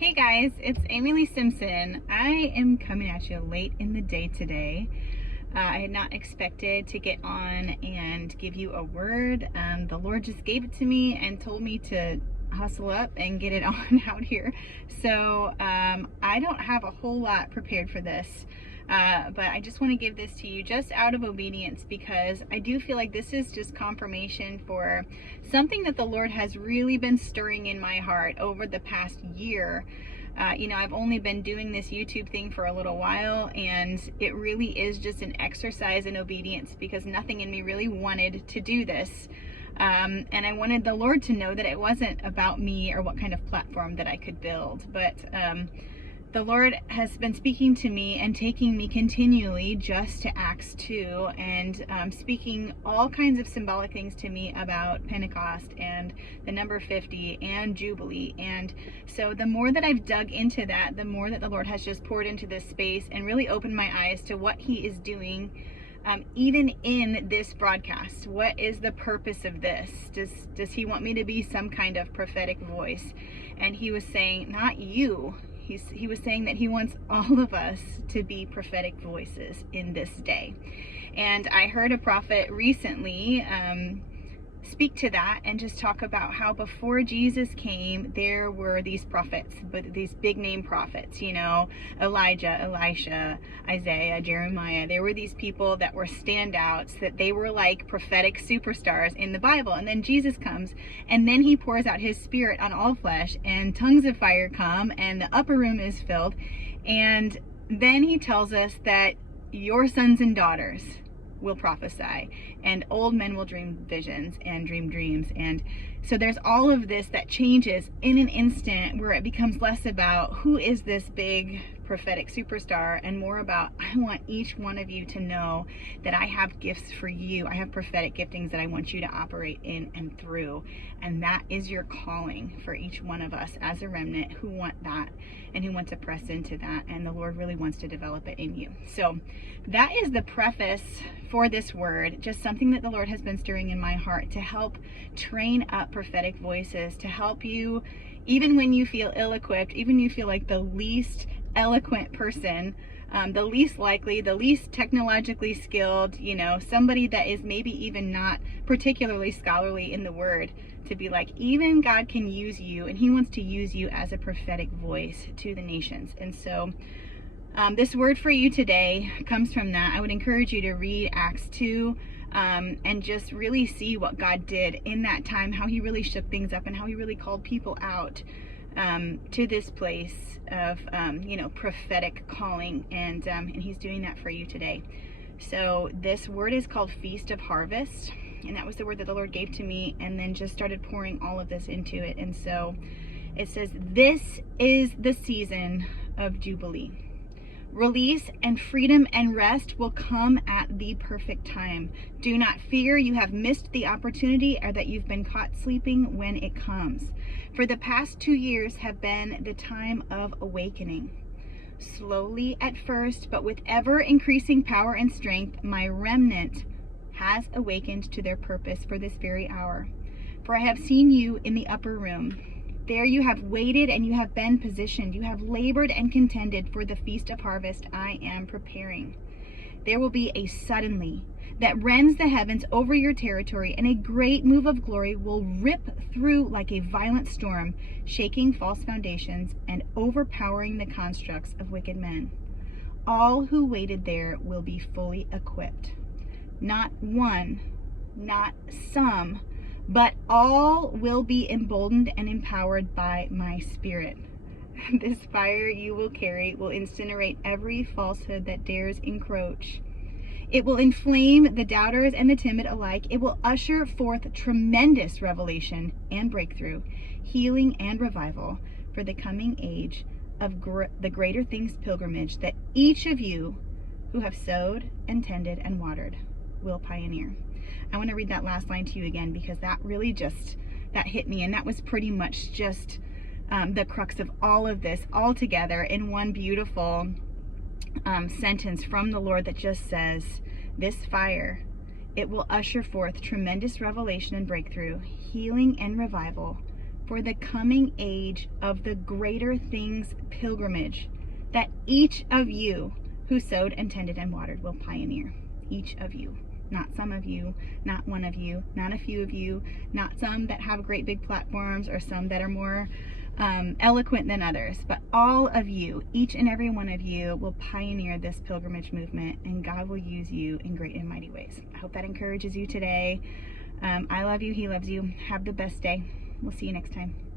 Hey guys, it's Amy Lee Simpson. I am coming at you late in the day today. I had not expected to get on and give you a word. The Lord just gave it to me and told me to hustle up and get it on out here. So I don't have a whole lot prepared for this. But I just want to give this to you just out of obedience, because I do feel like this is just confirmation for something that the Lord has really been stirring in my heart over the past year. I've only been doing this YouTube thing for a little while, and it really is just an exercise in obedience, because nothing in me really wanted to do this. And I wanted the Lord to know that it wasn't about me or what kind of platform that I could build, but the Lord has been speaking to me and taking me continually just to Acts 2 and speaking all kinds of symbolic things to me about Pentecost and the number 50 and Jubilee. And so the more that I've dug into that, the more that the Lord has just poured into this space and really opened my eyes to what He is doing. Even in this broadcast, what is the purpose of this? Does He want me to be some kind of prophetic voice? And He was saying, not you. He was saying that He wants all of us to be prophetic voices in this day. And I heard a prophet recently speak to that and just talk about how before Jesus came, there were these prophets, but these big name prophets, Elijah, Elisha, Isaiah, Jeremiah. There were these people that were standouts, that they were like prophetic superstars in the Bible. And then Jesus comes, and then He pours out His Spirit on all flesh, and tongues of fire come, and the upper room is filled. And then He tells us that your sons and daughters will prophesy, and old men will dream visions and dream dreams. And so there's all of this that changes in an instant, where it becomes less about who is this big prophetic superstar and more about, I want each one of you to know that I have gifts for you. I have prophetic giftings that I want you to operate in and through. And that is your calling for each one of us as a remnant who want that and who want to press into that. And the Lord really wants to develop it in you. So that is the preface for this word, just something that the Lord has been stirring in my heart to help train up prophetic voices, to help you, even when you feel ill-equipped, even you feel like the least eloquent person, the least likely, the least technologically skilled, somebody that is maybe even not particularly scholarly in the word, to be like, even God can use you, and He wants to use you as a prophetic voice to the nations. And so this word for you today comes from that. I would encourage you to read Acts 2 and just really see what God did in that time, how He really shook things up and how He really called people out to this place of prophetic calling, and He's doing that for you today. So this word is called Feast of Harvest, and that was the word that the Lord gave to me, and then just started pouring all of this into it. And so it says, this is the season of Jubilee. Release and freedom and rest will come at the perfect time. Do not fear you have missed the opportunity, or that you've been caught sleeping when it comes. For the past 2 years have been the time of awakening. Slowly at first, but with ever increasing power and strength, my remnant has awakened to their purpose for this very hour. For I have seen you in the upper room. There you have waited and you have been positioned. You have labored and contended for the feast of harvest I am preparing. There will be a suddenly that rends the heavens over your territory, and a great move of glory will rip through like a violent storm, shaking false foundations and overpowering the constructs of wicked men. All who waited there will be fully equipped. Not one, not some, but all will be emboldened and empowered by my Spirit. This fire you will carry will incinerate every falsehood that dares encroach. It will inflame the doubters and the timid alike. It will usher forth tremendous revelation and breakthrough, healing and revival for the coming age of the greater things pilgrimage that each of you who have sowed and tended and watered will pioneer. I want to read that last line to you again, because that really that hit me, and that was pretty much just the crux of all of this all together in one beautiful sentence from the Lord that just says, this fire, it will usher forth tremendous revelation and breakthrough, healing and revival for the coming age of the Greater Things pilgrimage that each of you who sowed and tended and watered will pioneer. Each of you. Not some of you, not one of you, not a few of you, not some that have great big platforms or some that are more eloquent than others, but all of you, each and every one of you will pioneer this pilgrimage movement, and God will use you in great and mighty ways. I hope that encourages you today. I love you. He loves you. Have the best day. We'll see you next time.